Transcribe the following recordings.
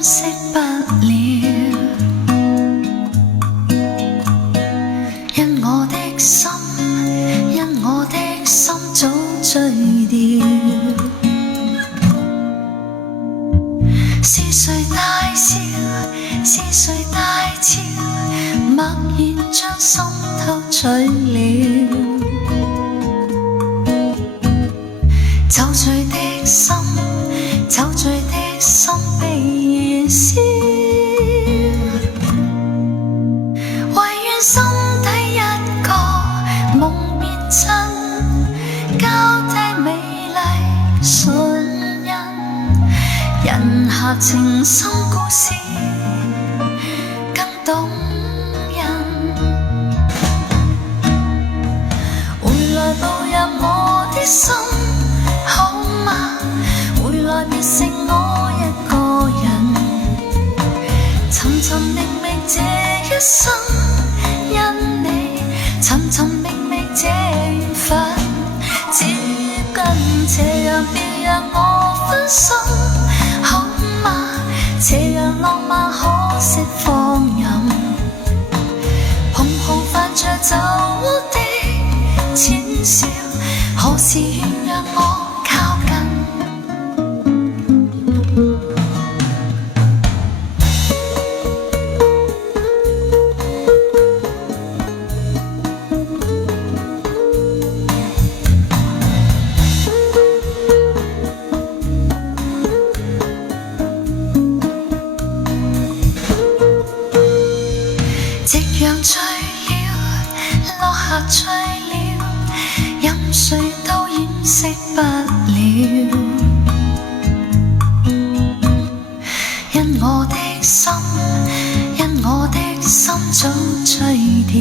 飾不了，因我的心早醉掉。是誰大笑？是誰大笑？默然將心偷取了。酒醉的心，酒醉的心被燃燒。唯願心底一個夢變真，交低美麗唇印，人下情深故事更動人。回來步入我的心，好嗎？回來別剩我一個人，尋尋覓覓這一生，因你尋尋覓覓這緣分，接近斜陽別讓我分心，好嗎？斜陽浪漫可釋放任，蓬蓬泛着酒窩的淺笑，何時願讓我靠近？夕陽醉了，落霞醉了，任誰都掩飾不了，因我的心早醉掉。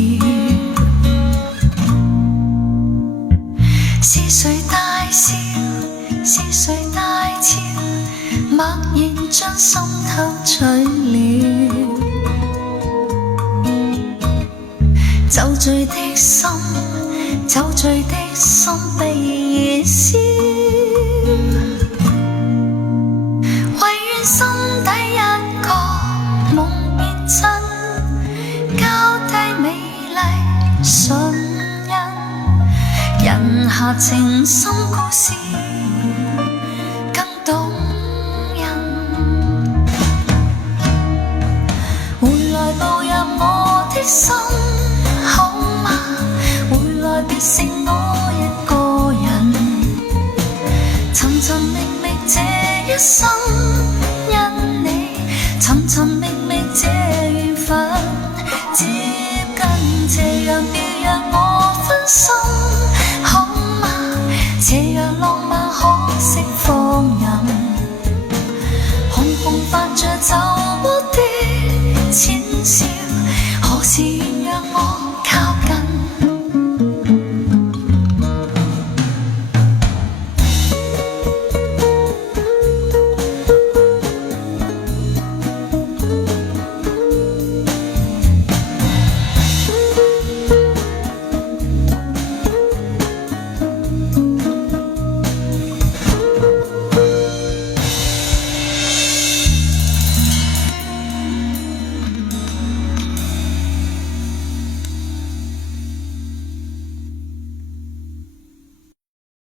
是誰大笑？是誰大笑？默然將心偷取了。酒醉的心，酒醉的心被燃燒。唯願心底一個夢變真，交低美麗唇印，人下情深故事更動人。回來步入我的心，好嗎？回來別剩我一個人，尋尋覓覓這一生，因你尋尋覓覓這緣分，接近斜陽別讓我分心，好嗎？斜陽浪漫可釋放任，蓬蓬泛着酒